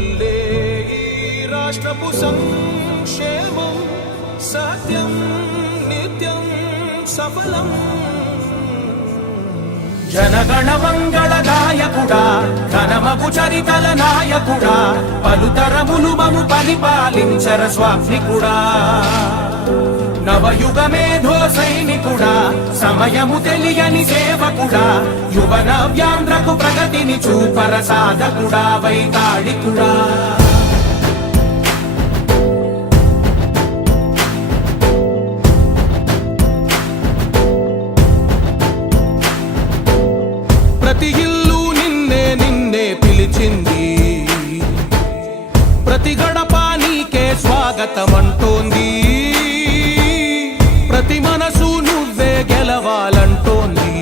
వల్లే ఈ రాష్ట్రపు సంక్షేమం సత్యం నిత్యం సఫలం. జనగణ మంగళ గాయకుడా ఘనమగు చరితల నాయకుడా పలుతరములు మము పరిపాలించర స్వామికుడా. నవయుగ మేధో సైనికుడా సమయము తెలియని సేవకుడా యువన వ్యాంధ్రకు ప్రగతిని చూపర సాధకుడా వైతాళికుడా. ప్రతి ఇల్లు నిన్నే నిన్నే పిలిచింది, ప్రతి గడప నీకే స్వాగతమంటోంది, ప్రతి మనసు నువ్వే గెలవాలంటోంది.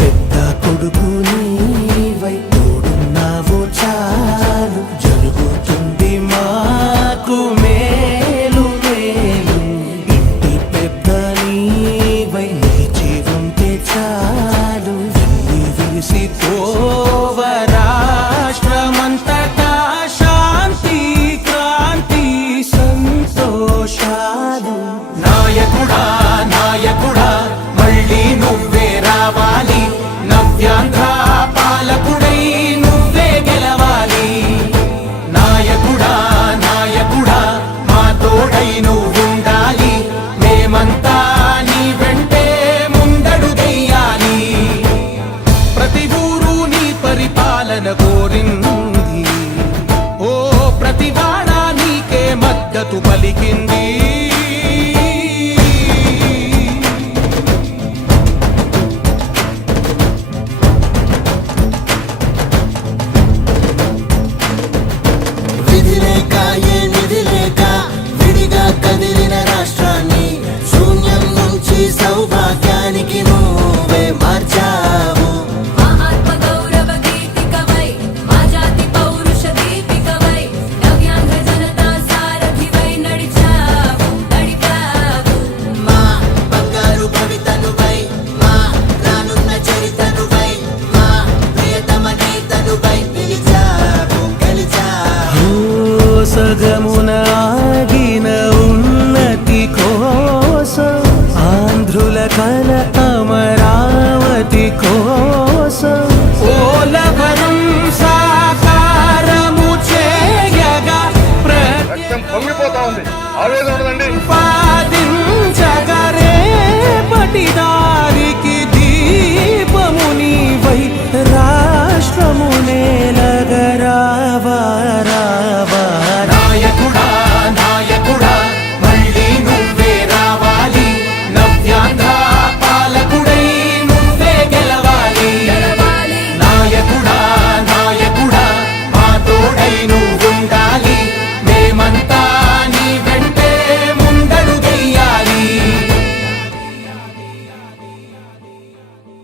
పెద్ద కొడుకు నీవై తోడున్నావో చాలు జరుగుతుంది మాకు మేలు మేలు. ఇంటి పెద్ద నీవై నిలిచి ఉంటే చాలు వెళ్ళి విసిపోవ రాష్ట్రమంతటా శాంతి క్రాంతి సంతోషాలు. నాయకుడా నాయకుడా మళ్ళీ నువ్వే రావాలి, నవ్యాంధ్ర పాలకుడై నువ్వే గెలవాలి. నాయకుడా నాయకుడా మా తోడై నువ్వుండాలి, మేమంతా నీ వెంటే ముందడుగెయ్యాలి. ప్రతి ఊరు నీ పరిపాలన కోరింది, ఓ ప్రతి వాడ నీకే మద్దతు పలికింది.